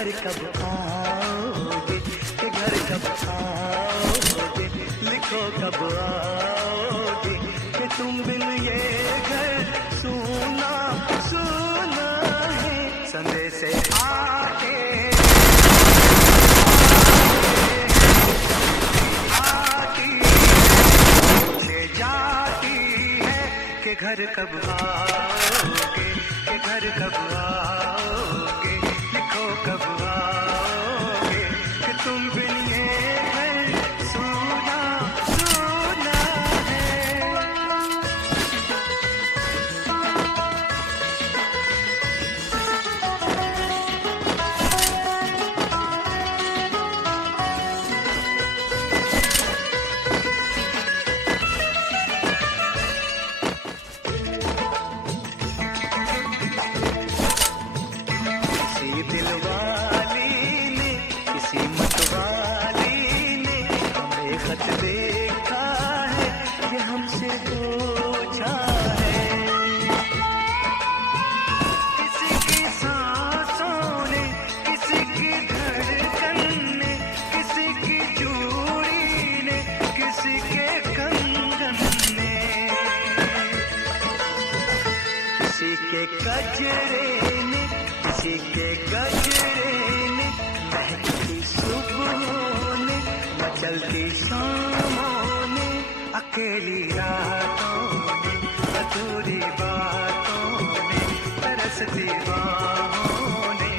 घर कब आओगे, कि घर कब आओगे, लिखो कब आओगे, कि तुम बिन ये घर सूना सूना है। संदेश आके के घर कब आओगे, के घर कब आओगे, लिखो कब आओगे, कि तुम बिन ये घर सूना सूना है। देखा है ये हमसे पूछा है, किसी की सांसों ने, किसी की धड़कन ने, किसी की चूड़ी ने, किसी के कंगन ने, किसी के गजरे ने, किसी के गजरे ने, महकती सुबहों ने, मचलती शामों ने, अकेली रातों ने, अधूरी बातों ने, तरसती बाहों ने,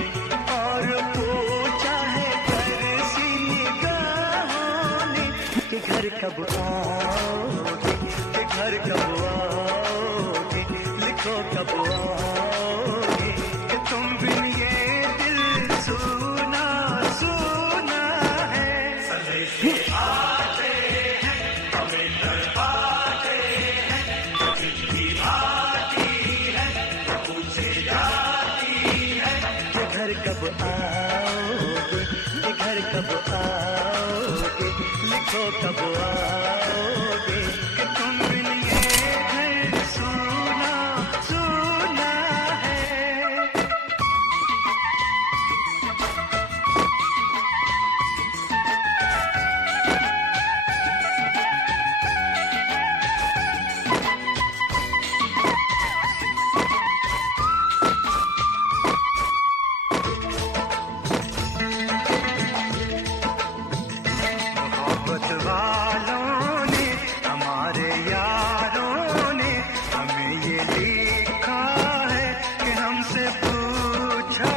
और पूछा है तरसी निगाहों ने, कि घर कब आओगे, कि घर कब आओगे, लिखो कब आओगे, कि तुम बिन ये दिल सूना सूना है। संदेश आते हैं, हमें तड़पाते हैं, चिट्ठी आती है, तो पूछे जाती है, कि घर कब आओगे, कि घर कब आओगे, लिखो कब आओगे, कि तुम बिन ये घर सूना सूना है। वालों ने, हमारे यारों ने, हमें ये लिखा है कि हमसे पूछा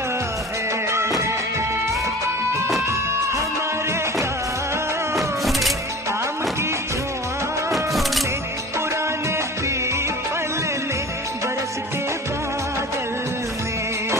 है। हमारे गाँव में आम की छाँव ने, पुराने पीपल ने, बरसते बादल में,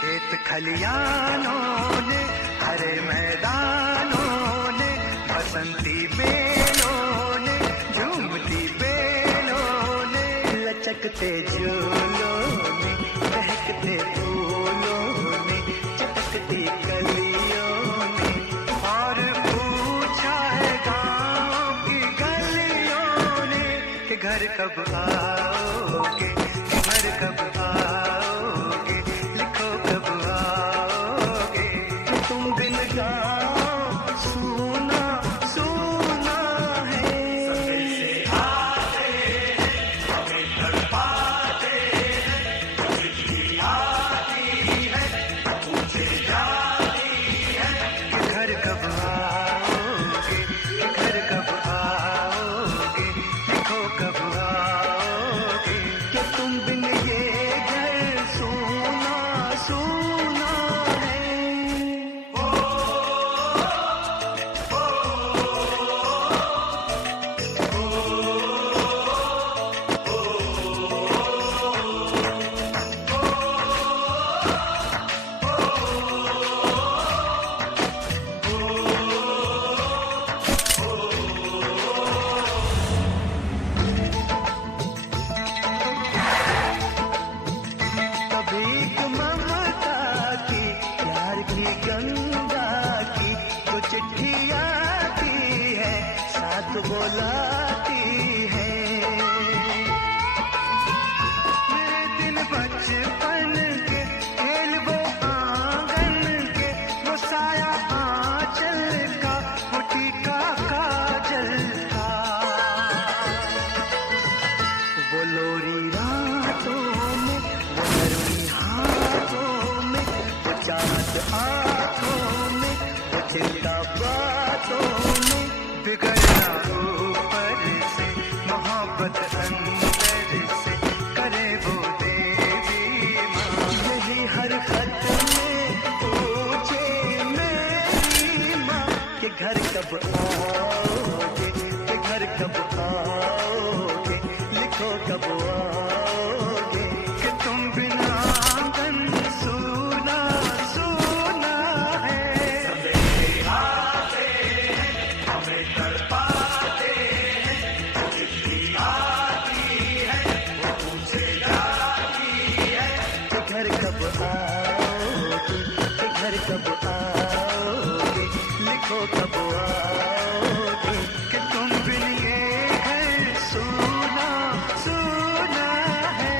खेत खलियानों ने, हरे मैदानों ने, बसंती बेलों ने, झूमती बेलों ने, लचकते झूलों ने, बहकते फूलों ने, चटकती कलियों ने, और पूछा है गाँव की गलियों ने, कि घर कब आओगे, कि घर कब आओगे, लिखो कब आओगे, कि तुम बिन गाँव सूना सूना है। संदेश आते हैं, हमें तड़पाते हैं, चिट्ठी आती है, पूछे जाती है, कि घर कब आओगे, कि घर कब आओगे, लिखो कब आओगे, कि तुम बिन ये लोरी रातों में, वो नरमी हाथों में, वो चाहत आँखों में, वो चिंता बातों में, बिगड़ना ऊपर से, मोहब्बत अंदर से, करे वो देवी माँ। यही हर खत में पूछे मेरी माँ कि घर कब आओगे, कि घर कब आओगे, लिखो कब आओगे, कि तुम बिना आंगन सूना सूना है। सवेरे आते हैं हमें तड़पाते हैं, चिट्ठी आती है वो पूछे जाती है कि घर कब आओगे, कि घर कब आओगे, लिखो कब आओगे, कि तुम बिन ये घर सूना सूना है।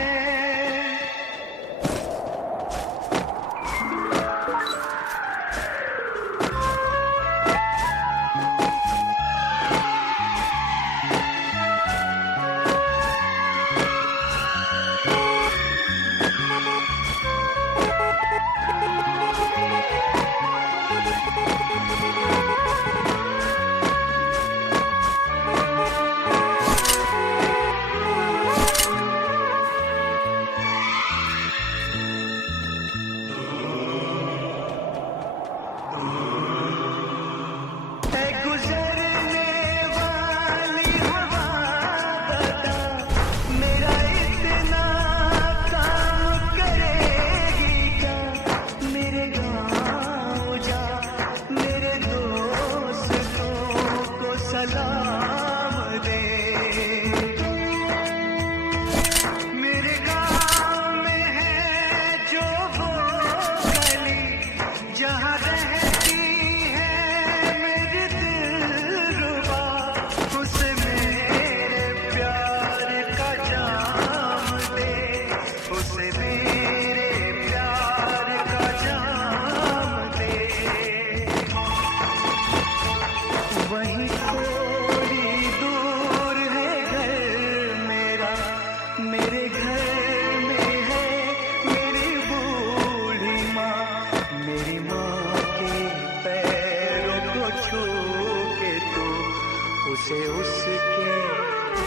उसे उसके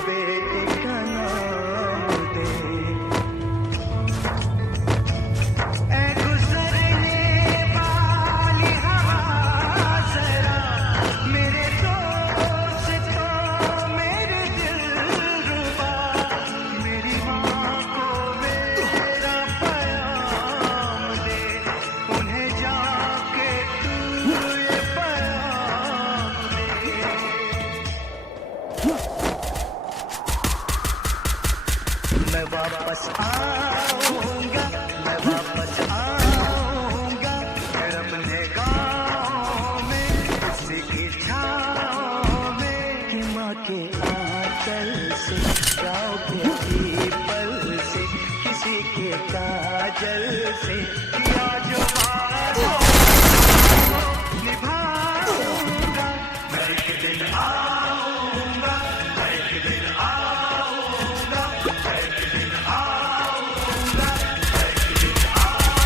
बेटे का नाम दे। ऐ गुजरने वाली हवा जरा मेरे दोस्तों मेरे दिलरुबा, मेरी माँ को मेरा पैगाम दे, उन्हें जाके तू ये पैगाम दे। मैं वापस आऊंगा, मैं वापस आऊंगा, फिर अपने गाँव में उसी की छाँव में, कि माँ के आंचल से, गाँव के पीपल से, किसी के काजल से किया जो वादा निभाऊंगा। मैं एक दिन आऊंगा, मैं एक दिन आऊंगा, मैं एक दिन आऊंगा, मैं एक दिन आऊंगा।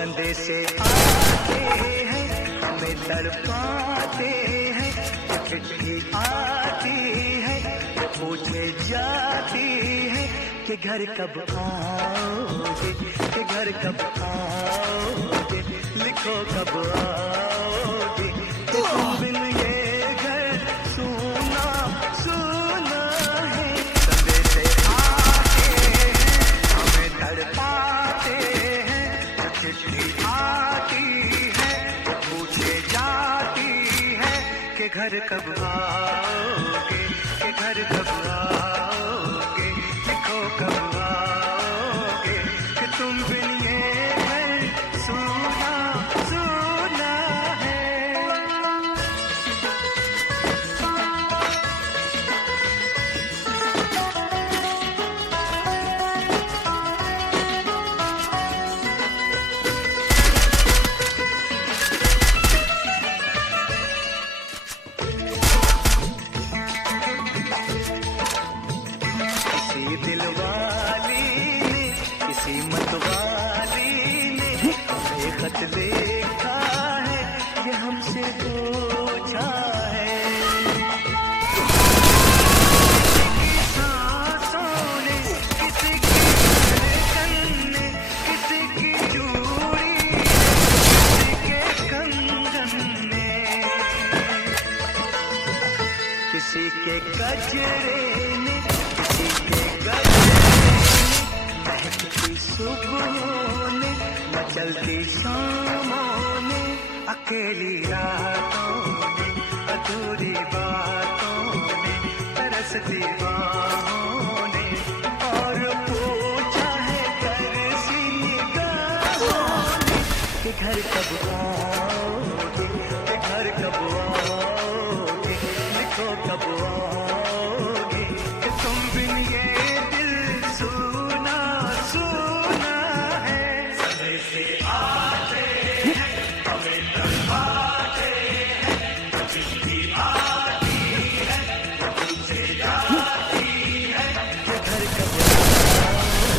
संदेशे आते हैं हमें तड़पाते हैं, चिट्ठी आती है पूछे जाती है कि घर कब आओगे, कि घर कब आओगे, लिखो कब आओगे, कि तुम बिन ये घर सुना सुना है। संदेशे आते हैं हमें तड़पाते हैं, चिट्ठी आती है पूछे जाती है कि घर कब आओगे, कि घर कब आओगे, लिखो कब आओगे, कि तुम बिन ये घर सुना सुना है। किसी दिलवाली ने, किसी मतवाली ने हमें खत लिखा है, ये हमसे पूछा है। किसी की सांसों ने, किसी की धड़कन ने, किसी की चूड़ी, किसी के कंगन ने, किसी के गजरे ने, किसी के गजरे ने, महकती सुबहों ने, मचलती शामों ने, अकेली रातों ने, अधूरी बातों ने, तरसती बाहों ने, और पूछा है तरसी निगाहों ने कि घर कब आओगे, कि घर कब आओगे, लिखो कब आओगे, कि तुम बिन ये दिल सुना सुना है। संदेशे आते हैं हमें तड़पाते हैं, चिट्ठी आती है पूछे जाती है कि घर कब आओगे,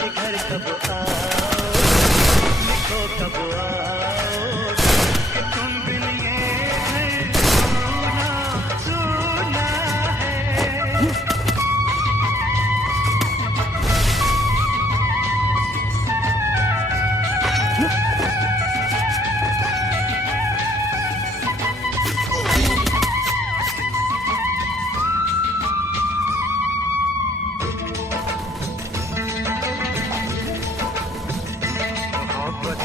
कि घर कब आओगे, लिखो कब आओगे, कि तुम बिन ये घर सुना सुना है। मोहब्बत